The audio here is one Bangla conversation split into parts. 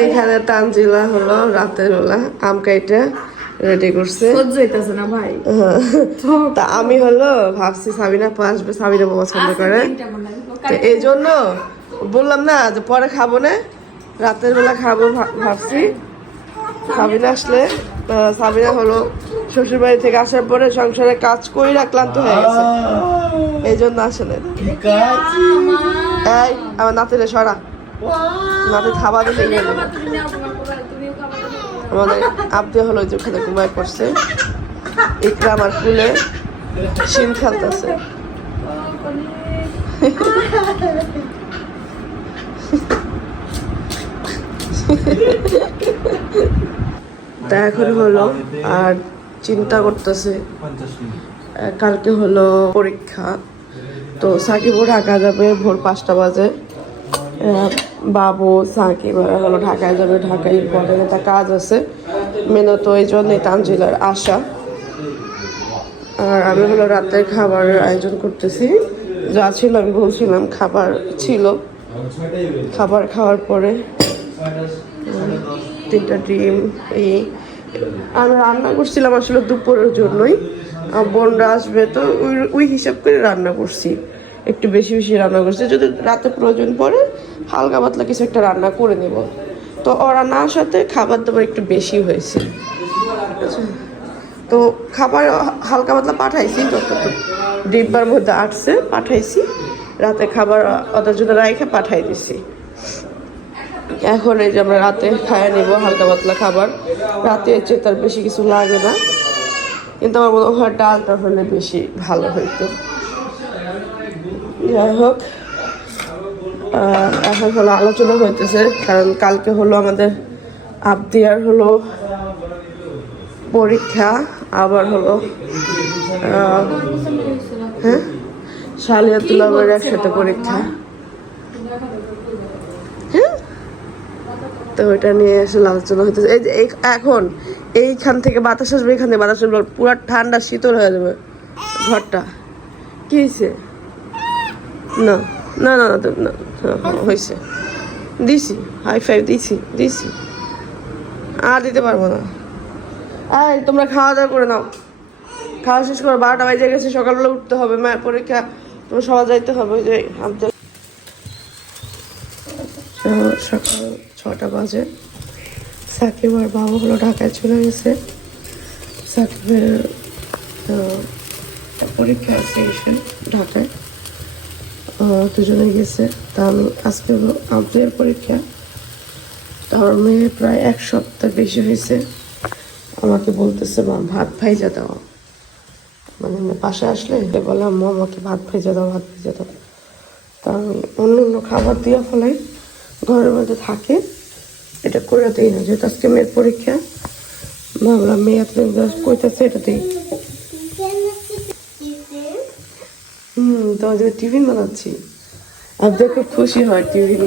এইখানে তানজিলা হলো রাতের বেলা আম কাইটা রেডি করছে না ভাই। তা আমি হলো ভাবছি সাবিনা আসবে, সাবিনা পছন্দ করে, এই জন্য বললাম না যে পরে খাবো না, রাতের বেলা খাবো ভাবছি। সাবিনা আসলে, সাবিনা হলো শ্বশুর বাড়ি থেকে আসার পরে সংসারে কাজ করে ক্লান্ত হয়ে গেছে, এই জন্য আসলে। এই আমার নাতিরে সরা, নাতি খাবার দিলে আমাদের আব্দে হলো যে ওখানে ঘুমায় পড়ছে, ইকরা আমার কুলে শিম খেলতেছে। তা এখন হলো আর চিন্তা করতেছে, কালকে হলো পরীক্ষা, তো সাকিবও ঢাকা যাবে ভোর 5টা বাজে, বাবু সাকিব হলো ঢাকায় যাবে, ঢাকায় পরে একটা কাজ আছে মেনে, তো এই জন্যই তানজিলার আশা। আর আমি হলো রাতের খাবারের আয়োজন করতেছি, যা ছিল আমি বলছিলাম খাবার ছিল, খাবার খাওয়ার পরে 3টা ডিম, এই আমি রান্না করছিলাম আসলে দুপুরের জন্যই, বোনরা আসবে তো ওই হিসাব করে রান্না করছি, একটু বেশি বেশি রান্না করছি, যদি রাতে প্রয়োজন পড়ে হালকা পাতলা কিছু একটা রান্না করে নেব। তো ওরা না সাথে খাবার দাবার একটু বেশি হয়েছে, তো খাবার হালকা পাতলা পাঠাইছি, যতটুকু ডিব্বার মধ্যে আটছে পাঠাইছি, রাতে খাবার ওদের জন্য রাইখে পাঠাই দিছি। এখন এই যে আমরা রাতে খাইয়ে নেব হালকা পাতলা খাবার, রাতে চেয়ে তার বেশি কিছু লাগে না, কিন্তু আমার মনে হয় ডালটা হলে বেশি ভালো হইতো। যাই হোক, এখন হলো আলোচনা হইতেছে, কারণ কালকে হলো আমাদের আবদিয়ার হলো পরীক্ষা, আবার হলো হ্যাঁ শালিয়াতুল্লাহের একসাথে পরীক্ষা, হ্যাঁ, তো ওইটা নিয়ে আসলে আলোচনা হইতেছে। এই যে এখন এইখান থেকে বাতাস আসবে, এখান থেকে বাতাস আসবে, পুরো ঠান্ডা শীতল হয়ে যাবে ঘরটা। কি হয়েছে? না না না না হয়েছে, দিছি হাই ফাইভ দিছি আর দিতে পারবো না। এই তোমরা খাওয়া দাওয়া করে নাও, খাওয়া শেষ করো, 12টা বাজে গেছে, সকালবেলা উঠতে হবে, মায়ের পরীক্ষা, তোমার সবাই যাইতে হবে। ওই যে সকাল 6টা বাজে, সাকিব আর বাবা হলো ঢাকায় চলে গেছে, সাকিবের পরীক্ষা আছে ঢাকায়, দুজনে গেছে। তা আমি আজকে আবদের পরীক্ষা, তার মেয়ে প্রায় 1 সপ্তাহ বেশি হয়েছে, আমাকে বলতেছে মা ভাত ভাইজা দাও, মানে বাসায় আসলে বললাম মা আমাকে ভাত ভেজে দাও, ভাত ভেজে দাও। তা আমি অন্য অন্য খাবার দিয়ে ফলে ঘরের মধ্যে থাকে, এটা করে দিই না, যেহেতু আজকে মেয়ের পরীক্ষা, ভাবলাম মেয়ে এতদিন কইতেছে এটা দিই। তোমার জন্য টিফিন বানাচ্ছি, আপনার খুব খুশি হয় টিফিন।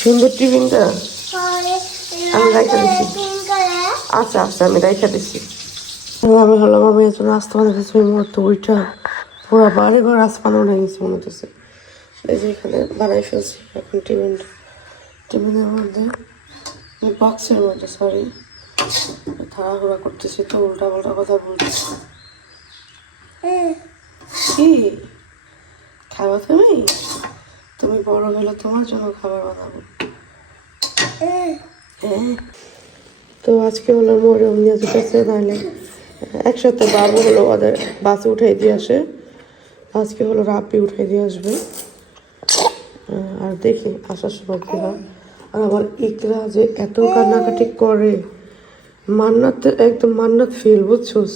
সুন্দর টিফিনটা আমি রাইখা দিচ্ছি, আচ্ছা আচ্ছা আমি রাইখা দিচ্ছি। আমি হলো আমার মেয়ের জন্য আসতে বানাতেছি, মুহূর্তে ওইটা পুরো বাড়ি ঘর আসপানো উঠে গেছে মনে হচ্ছে। এই যে এখানে বানাই ফেলছি এখন টিফিনের মধ্যে, বক্সের মধ্যে, সরি তাড়াহুড়া করতেছি তো উল্টা পাল্টা কথা বলতেছি। কি খাবা তুমি বড় হলে তোমার জন্য খাবার বানাবো। তো আজকে হলো মরিয়ম নিয়ে যেতেছে, নাহলে একসাথে বাবু হলো ওদের বাসে উঠাই দিয়ে আসে, আজকে হলো রাব্বি উঠাই দিয়ে আসবে, আর দেখি আসার সময় কি হয়। আর আমার ইকরা যে এত কান্নাকাটি করে, মান্নাত একদম মান্নাত ফিল, বুঝছোস,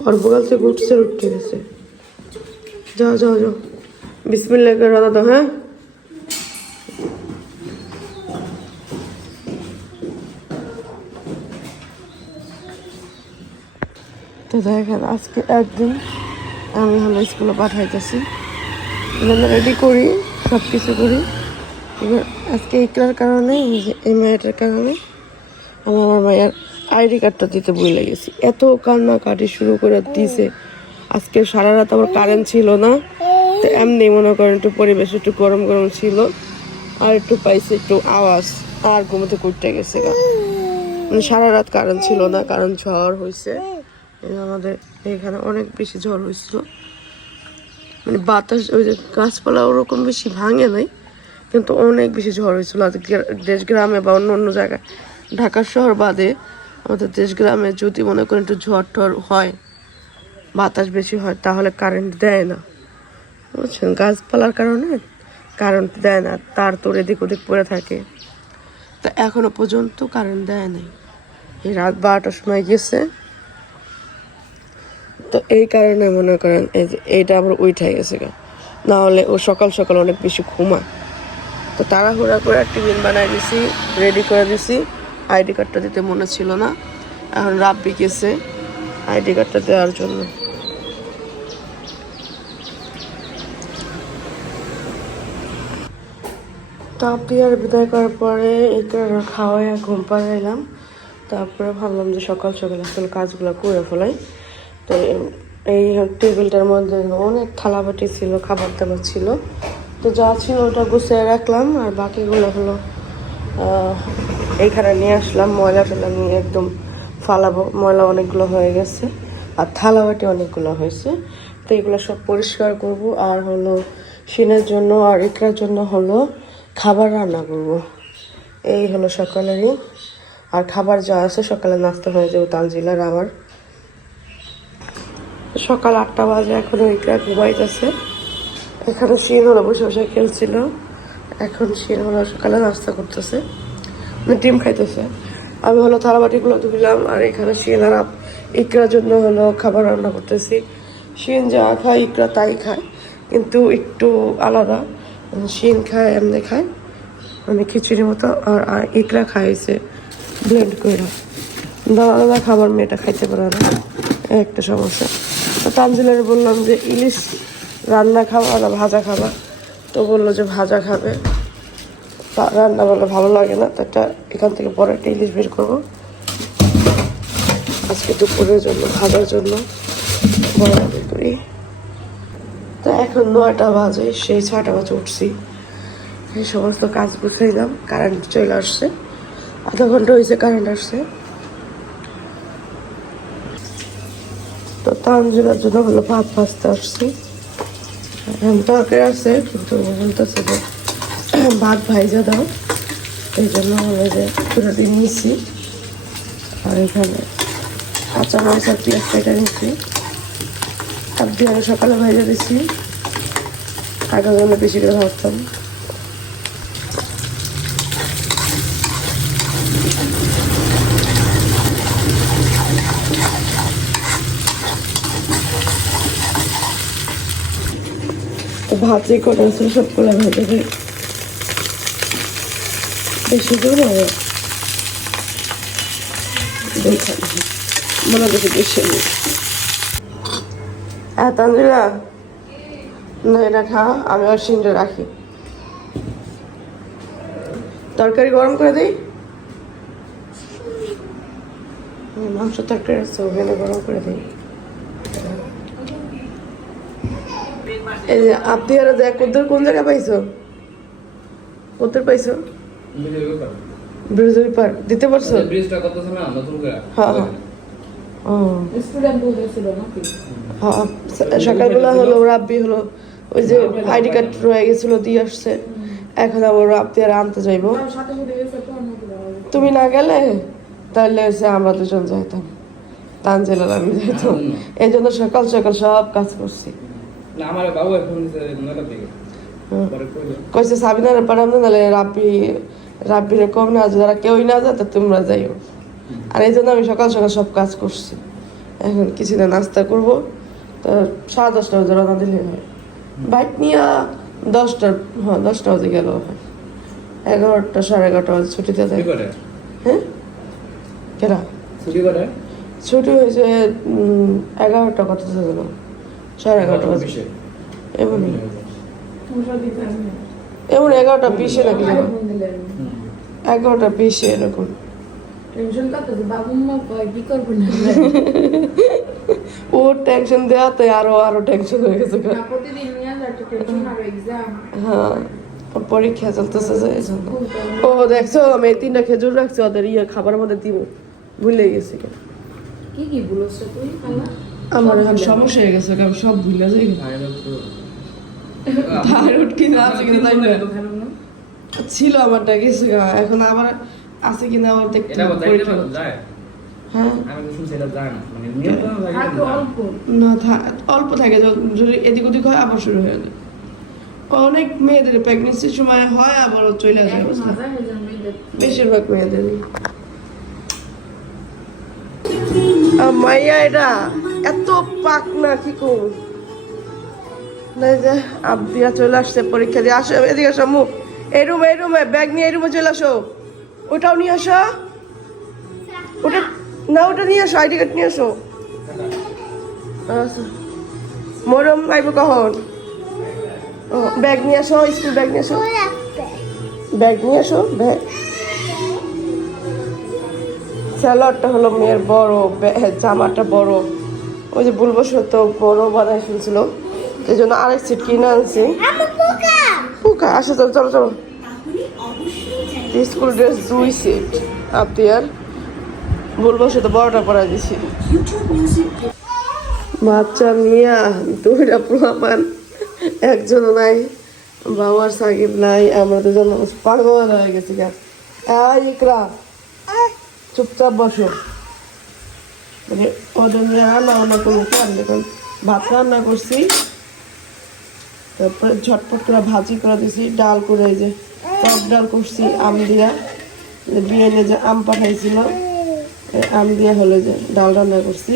পর্বকাল থেকে উঠতে গেছে। যাও যাও যাও, বিসমিল্লাহ করে রাধা দাও। হ্যাঁ তো দেখেন আজকে একদিন আমি হলো স্কুলে পাঠাইতেছি, রেডি করি, সব কিছু করি, এবার আজকে ইকরার কারণে এই মেয়েটার কারণে আমার মায়ের আইডি কার্ডটা দিতে ভুলে গেছি। এত কান্নাকাটি শুরু করে দিয়েছে। আজকে সারা রাত আবার কারেন্ট ছিল না, তো এমনি মনে করেন একটু পরিবেশ একটু গরম গরম ছিল, আর একটু পাইছে একটু আওয়াজ, আর ঘুমোতে করতে গেছে গা। মানে সারা রাত কারেন্ট ছিল না, কারণ ঝড় হয়েছে আমাদের এখানে, অনেক বেশি ঝড় হয়েছিল। মানে বাতাস, ওই যে গাছপালা ওরকম বেশি ভাঙে নাই, কিন্তু অনেক বেশি ঝড় হয়েছিল। দেশ গ্রামে বা অন্য অন্য জায়গায়, ঢাকা শহর বাদে আমাদের দেশ গ্রামে যদি মনে করেন একটু ঝড় টর হয়, বাতাস বেশি হয়, তাহলে কারেন্ট দেয় না, বুঝছেন? গাছপালার কারণে কারেন্ট দেয় না, তার তোর এদিক ওদিক পড়ে থাকে। তা এখনো পর্যন্ত কারেন্ট দেয় নাই। এই রাত 12টার সময় গেছে, তো এই কারণে মনে করেন এই যে এইটা আবার উঠে গেছে গা, না হলে ও সকাল সকাল অনেক বেশি ঘুমায়। তো তাড়াহুড়া করে টিফিন বানাই দিছি, রেডি করে দিছি। আইডি কার্ডটা দিতে মনে ছিল না, এখন রাব্বি গেছে আইডি কার্ডটা দেওয়ার জন্য। তো আপনি আর বিদায় করার পরে খাওয়াই ঘুম পাড়াইলাম। তারপরে ভাবলাম যে সকাল সকাল আসলে কাজগুলো করে ফেলাই। তো এই টেবিলটার মধ্যে অনেক থালাবাটি ছিল, খাবার দাবার ছিল, তো যা ছিল ওটা গুছিয়ে রাখলাম। আর বাকিগুলো হলো এইখানে নিয়ে আসলাম, ময়লা টয়লা নিয়ে একদম ফালাবো। ময়লা অনেকগুলো হয়ে গেছে, আর থালাবাটি অনেকগুলো হয়েছে, তো এগুলো সব পরিষ্কার করব। আর হলো সিনের জন্য আর ইকরার জন্য হলো খাবার রান্না করব। এই হলো সকালেরই, আর খাবার যা আছে সকালে নাস্তা হয়ে যাবে তানজিলার আমার। সকাল 8টা বাজে, এখনো ইকরা ঘুমাইতেছে। এখানে শিন হলো বসে বসে খেলছিল, এখন শিন হলো সকালে নাস্তা করতেছে, মানে ডিম খাইতেছে। আমি হলো থালাবাটিগুলো ধুলাম, আর এখানে শিন আর ইকরার জন্য হলো খাবার রান্না করতেছি। শিন যা খায় ইকরা তাই খায়, কিন্তু একটু আলাদা। শিন খায় এমনি খায়, মানে খিচুড়ির মতো, আর ইকরা খাইছে ব্লেন্ড করে। আলাদা আলাদা খাবার মেয়েটা খাইতে পারে না, একটা সমস্যা। তো তানজিলার বললাম যে ইলিশ রান্না খাওয়া না ভাজা খাবা, তো বললো যে ভাজা খাবে, রান্না বললে ভালো লাগে না। তো একটা এখান থেকে পরে একটা ইলিশ বের করবো আজকে দুপুরের জন্য, ভাজার জন্য বড় বের করি। তো এখন 9টা বাজে, সেই 6টা বাজে উঠছি, এই সমস্ত কাজ গুছাইলাম। কারেন্ট চলে আসছে, আধা ঘন্টা হয়েছে কারেন্ট আসছে। তো তানজিলার জন্য হলো ভাত ভাজতে আসছি, তরকারি আছে, কিন্তু বলতেছে যে ভাত ভাইজা দাও, এই জন্য হলো যে পুরো দিন নিচ্ছি। আর এখানে কাঁচা মাছ আর পেঁয়াজ কেটে নিচ্ছি, আর দিয়ে সকালে ভাইজা দিচ্ছি, আগে জন্য বেশি করে ভাবতাম। তো ভাত যে কটা আছে সবগুলো ভেজে দিই, বেশি করে মনে দেখে বেশি নেই। তানজিলা না, এটা খা, আমি আর সিনটা রাখি। তরকারি গরম করে দিই, মাংস তরকারি আছে ওখানে গরম করে দিই। এই যে আপনি আর দেখ ওদের কোন জায়গায় পাইছো, ওদের পাইছো ব্রিজের পার দিতে পারছো? হ্যাঁ হ্যাঁ, সকালবেলা হলো রাব্বি হলো ওই যে আইডি কার্ড রয়ে গেছিল দিয়ে আসছে, এখন আবার রাব্বি আর আনতে যাইবো। তুমি না গেলে তাহলে আমরা দুজন যাইতাম, তানজিলার আমি যাইতাম, এই জন্য সকাল সকাল সব কাজ করছি। কইছে সাবিনার পাঠাম না, নাহলে রাব্বিরে কম না, যারা কেউই না যায় তা তোমরা যাইও। আর এই জন্য আমি সকাল সকাল সব কাজ করছি। এখন কিছু না নাস্তা করবো, তো 10:30 বাজে রওনা দিলে হয়। বাইক নিয়ে 10টা, হ্যাঁ 10টা বাজে গেল হয়, 11টা 11:30 বাজে ছুটিতে যায়। হ্যাঁ কেরা ছুটি হয়েছে 11টা, কত গেল 11:30 বাজে এমনই। এমন 11টা 20 নাকি যেন 11টা 20 এরকম। ও টেনশন দেওয়াতে আরো টেনশন হয়ে গেছে। হ্যাঁ পরীক্ষা চলতেছে যে এই জন্য। ও দেখছো আমি 3টা খেজুর রাখছি ওদের খাবারের মধ্যে দিব, ভুলে গেছি। কি বলছ তুই? আমার এখন সমস্যা হয়ে গেছে, আমি সব ভুলে যাই। থাইরয়েড কিনা আছে কিনা তাই না ছিল আমারটা গেছে, এখন আবার আছে কিনা আমার দেখতে যায়। হ্যাঁ না অল্প থাকে, যদি এদিক ওদিক হয় আবার শুরু হয়ে যায়। অনেক মেয়েদের প্রেগনেন্সির সময় হয় আবার চলে যায়, বেশিরভাগ মেয়েদেরই। মাইয়া এটা এত পাক না কি করব না, যে আব্বিয়া চলে আসছে পরীক্ষা দিয়ে। আসো এদিকে আসো, মুখ এই রুমে ব্যাগ নিয়ে এই রুমে চলে আসো। ওটাও নিয়ে আসো, ওটা না ওটা নিয়ে আসো, আইডি কার্ড নিয়ে আসো। মরম আইব কখন? ও ব্যাগ নিয়ে আসো, স্কুল ব্যাগ নিয়ে আসো, ব্যাগ নিয়ে আসো। ব্যাগ স্যালাডটা হলো মেয়ের বড়, জামাটা বড়, ওই যে ভুলবশত বড় বানাই ফেলছিল, এই জন্য আরেক সিট কিনে আনছি। পুকা আসো, চলো চলো চলো। স্কুল ড্রেস 2 সিট আপনার, ভুলবশত বড়টা পরাই দিছি। বাচ্চা মিয়া 2টা পোলাপান, একজনও নাই, বাবার সাকিব নাই, আমরা দুজন পাগল হয়ে গেছি। ইকরা চুপচাপ বসো। মানে ওদের রান্না বান্না কোনো কাজ, এখন ভাত রান্না করছি, তারপরে ঝটপট করে ভাজি করে দিছি, ডাল করে এই যে টক ডাল করছি আম দিয়া, বিরিয়ানি যে আম পাঠাইছিল আম দিয়া হলো যে ডাল রান্না করছি।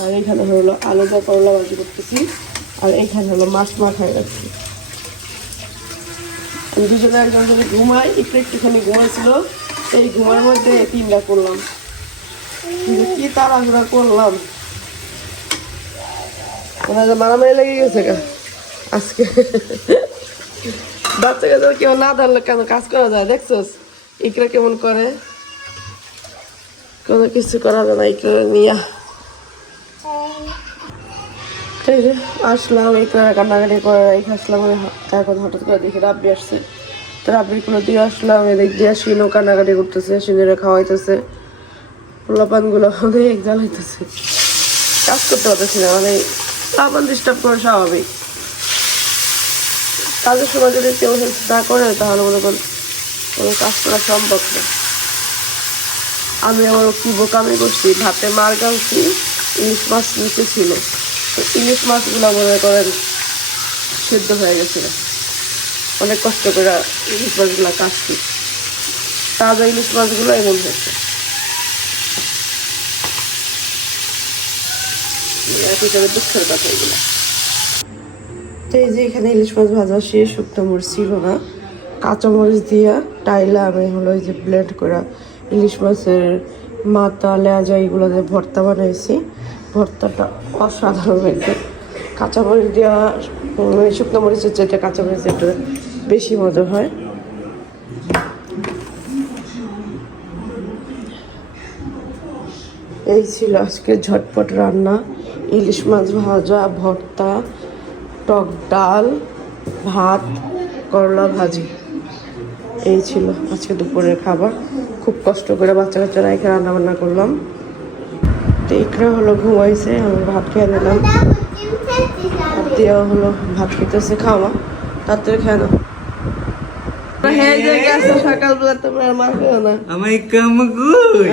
আর এইখানে হলো আলু দা করলা ভাজি করতেছি, আর এইখানে হলো মাছ মাখাই রাখছি। আমি দুজনে একজন যদি ঘুমাই, একটুখানি ঘুমাইছিল, এই ঘুমের মধ্যে 3টা করলাম, কি তাড়াহুড়া করলাম, মারামারি লেগে গেছে গা আজকে। বাচ্চা কাছে কেউ না ধরলে কেন কাজ করা যায়, দেখছোস ইকরা কেমন করে, কোনো কিছু করা যায় না ইকরা নিয়া। এই যে আসলাম, ইকরা কান্নাকাটি করে রেখে আসলাম, এখন হঠাৎ করে দেখি রাব্বি আসছে, তো রাব্বির কোনো দিয়ে আসলাম, এদিক দিয়ে শিনও কান্নাকাটি করতেছে, শিনুরে খাওয়াইতেছে, পোলাপানগুলো অনেক জ্বালাইতেছে, কাজ করতে পারতেছি না, মানে সাবান ডিস্টার্ব করে স্বাভাবিক। কাজের সময় যদি কেউ হেল্প না করে তাহলে মনে করেন কোনো কাজ করা সম্ভব না। আমি আমার কি বোকামি করছি, ভাতে মার গালছি, ইলিশ মাছ নিচে ছিল, তো ইলিশ মাছগুলো মনে করেন সিদ্ধ হয়ে গেছিল, অনেক কষ্ট করে ইলিশ মাছগুলো কাটছি, তাজা ইলিশ মাছগুলো এমন হয়েছে। হিসাবে দুঃখের কথা এগুলো। তো এই যে এখানে ইলিশ মাছ ভাজা শেষ, শুকনো মরিচ ছিল না, কাঁচামরিচ দিয়া টাইলা আমি হলো এই যে ব্লেন্ড করা ইলিশ মাছের মাথা লেজা এগুলো দিয়ে ভর্তা বানাইছি, ভর্তাটা অসাধারণ হয়েছে। কাঁচামরিচ দেওয়া শুকনো মরিচের যেটা কাঁচামরিচ একটু বেশি মজা হয়। এই ছিল আজকে ঝটপট রান্না, ইলিশ মাছ ভাজা, ভর্তা, টক ডাল, ভাত, করলা ভাজি, এই ছিল আজকে দুপুরের খাবার। খুব কষ্ট করে বাচ্চা কাচ্চারা এখানে রান্না বান্না করলাম। তো ইকরা হলো ঘুমাইছে, আমি ভাত খেয়ে নিলাম, আত্মীয় হলো ভাত খেতেছে, খাওয়া তাড়াতাড়ি খেয়ে নাও। সকালবেলা তোমরা মার খেও না,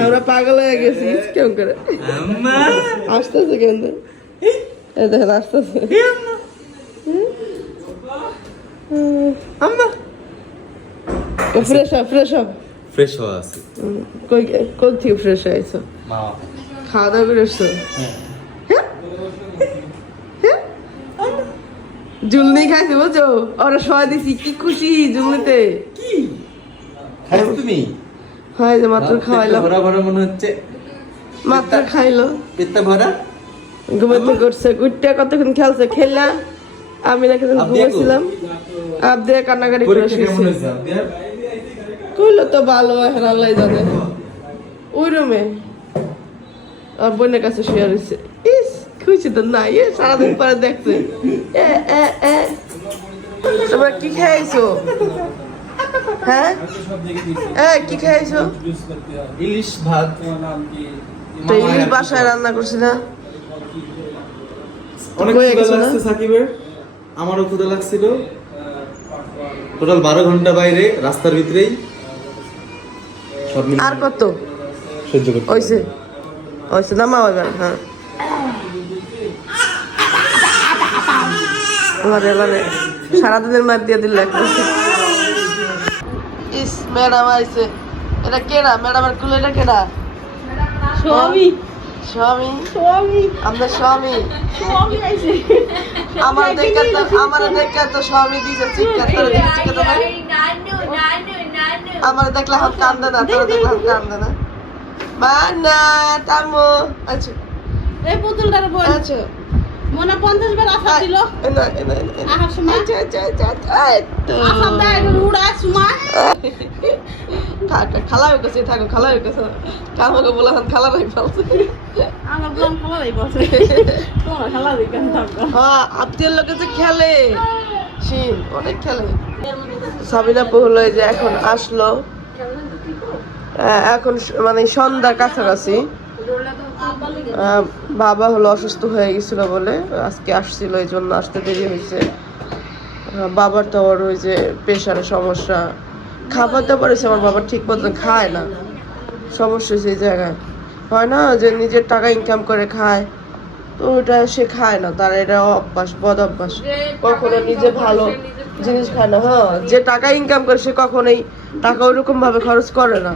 আমরা পাগল হয়ে গেছি কেমন করে আসতেছে, কিন্তু দেখেন আসতেছে, ফ্রেশ হওয়া আছে, কোন থেকে ফ্রেশ হয়েছো? খাওয়া দাওয়া করে এসছো? জুলনি খাইছে বুঝছো, ওরা সবাই দিছি, কি খুশি জুলনিতে। কি খাইছো তুমি? হয় যে মাত্র খাওয়াইলাম, ভরা ভরা মনে হচ্ছে, মাত্র খাইলো, পেটটা ভরা, ঘুমাইতে করছে, গুটটা কতক্ষণ খেলছে, খেললা আমি না কিন্তু ঘুমাইছিলাম। আব্দুল কান্নাকাটি করে পরীক্ষা কেমন শুয়েছে। হয়েছে আব্দিয়ার? কইলো তো ভালো এখন আল্লাহ জানে। ওই রুমে আর বোনের কাছে শুয়ে রয়েছে। ইস খুশি তো না ইয়ে সারাদিন পরে দেখছে। তোমরা কি খাইছো? হ্যাঁ কি খাইছো? ইলিশ ভাত। তো ইলিশ বাসায় রান্না করছি না? অনেক হয়ে ক্ষুধা গেছে না? লাগছে সাকিবের, আমারও ক্ষুধা লাগছিল। টোটাল 12 ঘন্টা বাইরে রাস্তার ভিতরেই সব মিলে আর কত সহ্য করতে হয়েছে? হয়েছে না মা এবার? হ্যাঁ এবারে সারাদিনের মার দিয়ে দিল একটা। ইস ম্যাডাম আইছে। এটা কেডা? ম্যাডামের কুলে এটা কেডা? স্বামী স্বামী? স্বামী আপনার স্বামী? স্বামী আইছে আমার দেখে তো স্বামী দিছে চিৎকার করে দিছে, চিৎকার তো না? আমার দেখলে হাত কান্দে না, তোর দেখলে হাত কান্দে না? মা না তামো। আচ্ছা এই পুতুলটার বই আচ্ছা মনে 50 বার আশা ছিল না না আহা সময় আচ্ছা এই তো আশা দেয় উড়ায় সময় খালা হয়ে গেছে, থাকো খালা হয়ে গেছে। কামাকে বলে খালা নাই পালছে। আমার বোন খালাই বসে তোমার খালা দিকেন থাকো হ্যাঁ আত্মীয় লোকে যে খেলে শিন অনেক খেলে। সাবিনা বললো এই যে এখন আসলো, এখন মানে সন্ধ্যার কাছাকাছি। বাবা হলো অসুস্থ হয়ে গেছিল বলে আজকে আসছিল, এই জন্য আসতে দেরি হয়েছে। বাবার তো আবার ওই যে প্রেশারের সমস্যা, খাবার দাবার হয়েছে আমার বাবা ঠিক মতো খায় না, সমস্যা হয়েছে এই জায়গায়। হয় না যে নিজের টাকা ইনকাম করে খায়, তো ওটা সে খায় না, তার এটা অভ্যাস, বদ অভ্যাস। কখনো নিজে ভালো জিনিস খায় না। হ্যাঁ যে টাকা ইনকাম করে সে কখনোই টাকা ওইরকম ভাবে খরচ করে না,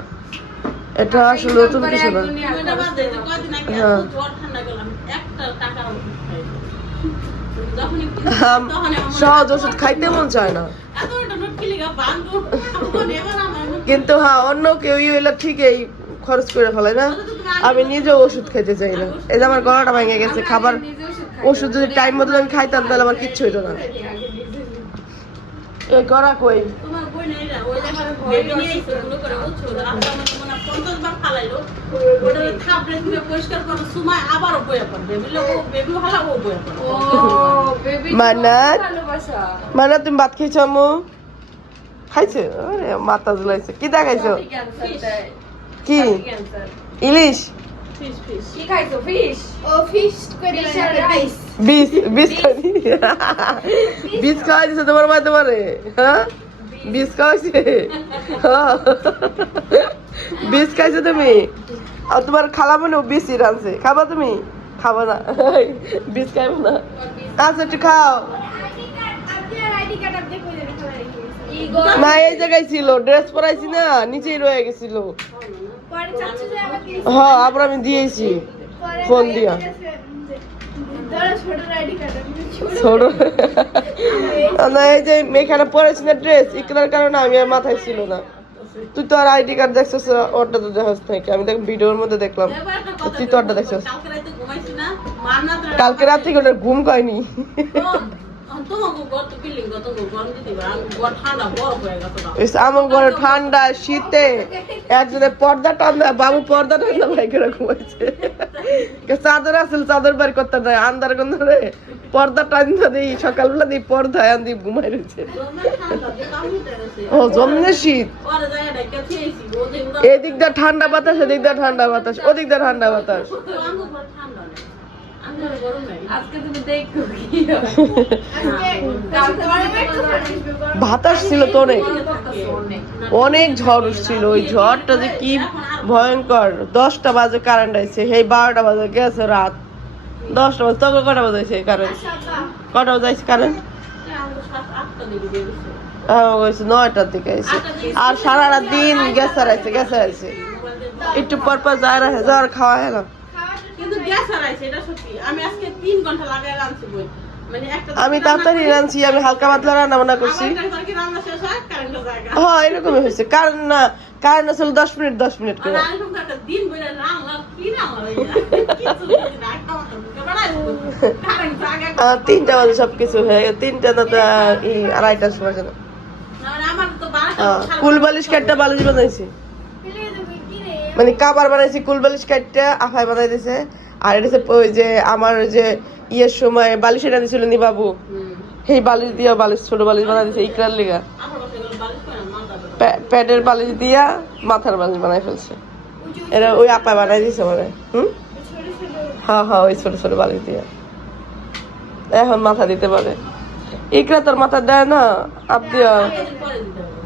এটা আসলে নতুন কিছু না। হ্যাঁ সহজ ওষুধ খাইতে মন চায় না, কিন্তু হ্যাঁ অন্য কেউ হইলে ঠিকই খরচ করে ফেলে না। আমি নিজেও ওষুধ খেতে চাই না, এই যে আমার গলাটা ভেঙে গেছে, খাবার ওষুধ যদি টাইম মতো আমি খাইতাম তাহলে আমার কিচ্ছু হইতো না। এই গড়া কই তোমার বই নেই না ওই দেখা বেবি নিয়ে আইছে গুলো করে ওছো রাস্তা মধ্যে মনে 50 বার ফালাইলো ওটা থাপড়ে দিয়ে পরিষ্কার করে সময় আবারও বইয়া পড়বে বেবি হালাও বইয়া পড়বে ও বেবি মানাত ভালোবাসা মানাত তুমি ভাত খেয়েছো আম্মু? খাইছে? আরে মাথা ঝুলাইছে। কি দেখাইছো? ক্যান্সার দেয় কি ক্যান্সার ইলিশ? ফিশ ফিশ কি খাইছো ফিশ ও ফিশ করে রাইস বিষ বিষ খাওয়াই দিছে তোমার মা তোমারে? হ্যাঁ বিষ খাওয়াইছে? বিষ খাইছো তুমি? আর তোমার খালা মনে বিষ রানছে, খাবা তুমি? খাবো না, বিষ খাইবো না। আচ্ছা একটু খাও কি গো না, এই জায়গায় ছিল, ড্রেস পরাইছি না নিচেই রয়ে গেছিল। পরে চাচু যে আমাকে হ্যাঁ আবার আমি দিয়েছি ফোন দিয়া। ধরো ছোট আইডি কার্ড ছোট না, এই যে এখানে পরেছি না ড্রেস, ইকলার কারণে আমি আর মাথায় ছিল না। তুই তো আর আইডি কার্ড দেখছিস, ওরটা তো দেখাস নাকি? আমি দেখ ভিডিওর মধ্যে দেখলাম, তুই তো ওরটা দেখছিস। কালকে রাতে ঘুমাইছি না মান্নাত কালকে রাত থেকে ওটা ঘুম পাইনি। তোমাকে গত বিল্ডিং গত গরম দিবা গর ঠান্ডা বরফ হয়ে গেছে আমার ঘরে ঠান্ডা শীতে একজনের পর্দা টান্দা, বাবু পর্দা টান্দা ভাই করে ঘুমাইছে। চাদর আসল চাদর বাড়ি করতে নাই, আন্দার গন্ধরে পর্দা টান্দা দিই, সকালবেলা দিই পর্দা আন দিই ঘুমাই রয়েছে। ও জমনে শীত, পরে যায় ডাইকা খেয়েছি ওদের উড়া এদিক দিয়ে ঠান্ডা বাতাস, এদিক দিয়ে ঠান্ডা বাতাস, ওদিক দিয়ে ঠান্ডা বাতাস। আঙ্গুর পর ঠান্ডা নেই আঙ্গুর গরম নাই আজকে তুমি দেখো কি হয় আজকে কালকে একটু বাতাস ছিল তো অনেক, অনেক ঝড় উঠছিল। ওই ঝড়টা যে কি ভয়ঙ্কর। 10টা বাজে কারেন্ট আইছে, সেই 12টা বাজে গেছে রাত 10টা বাজে। তবে কটা বাজাইছে কারেন্ট? কটা বাজাইছে কারেন্ট? আঙ্গুর 7-8টা দিকে বেরিয়েছে আমার কইছে 9টার দিকে আইছে। আর সারা রাত দিন গ্যাস আইছে। একটু পর পর যায় রাখে, জ্বর খাওয়া হয় না। কিন্তু গ্যাস হারাইছে এটা সত্যি আমি আজকে 3 ঘন্টা লাগায় রাঁধছি বই মানে একটা আমি তাড়াতাড়ি রাঁধছি, আমি হালকা পাতলা রান্না বান্না করছি। আমার কি রান্না শেষ হয় কারেন্ট জায়গা হ্যাঁ এরকমই হয়েছে। কারণ না কারণ ছিল 10 মিনিট আর করে আমি তো একটা দিন বইরা রাংলা কি রাংলা কিছু না খাওয়া তো বাড়াইবো কারণ জায়গা 3টা বাজে সবকিছু হয়ে গেছে 3টা না তো 2:30টার সময় যেন না আমার তো বাড়া কুলবালিশ কাটটা বালিশ বানাইছি মানে কাবার বানাইছি কুলবালিশ কাটটা আফাই বানাই দিছে আর এটা হচ্ছে ওই যে আমার ওই যে ইয়ের সময় বালিশ এনে দিছিল নি বাবু সেই বালিশ দিয়া বালিশ ছোট বালিশ বানাই দিছে ইকরার লিগা আমার কাছে বালিশ করে না মাথা প্যাডের বালিশ দিয়া মাথার বালিশ বানাই ফেলছে এটা ওই আপা বানাই দিছে মানে হ্যাঁ ওই ছোট ছোট বালিশ দিয়া এখন মাথা দিতে পারে ইকরা তোর মাথা দেয় না আপ দিয়া পরে দিতে হবে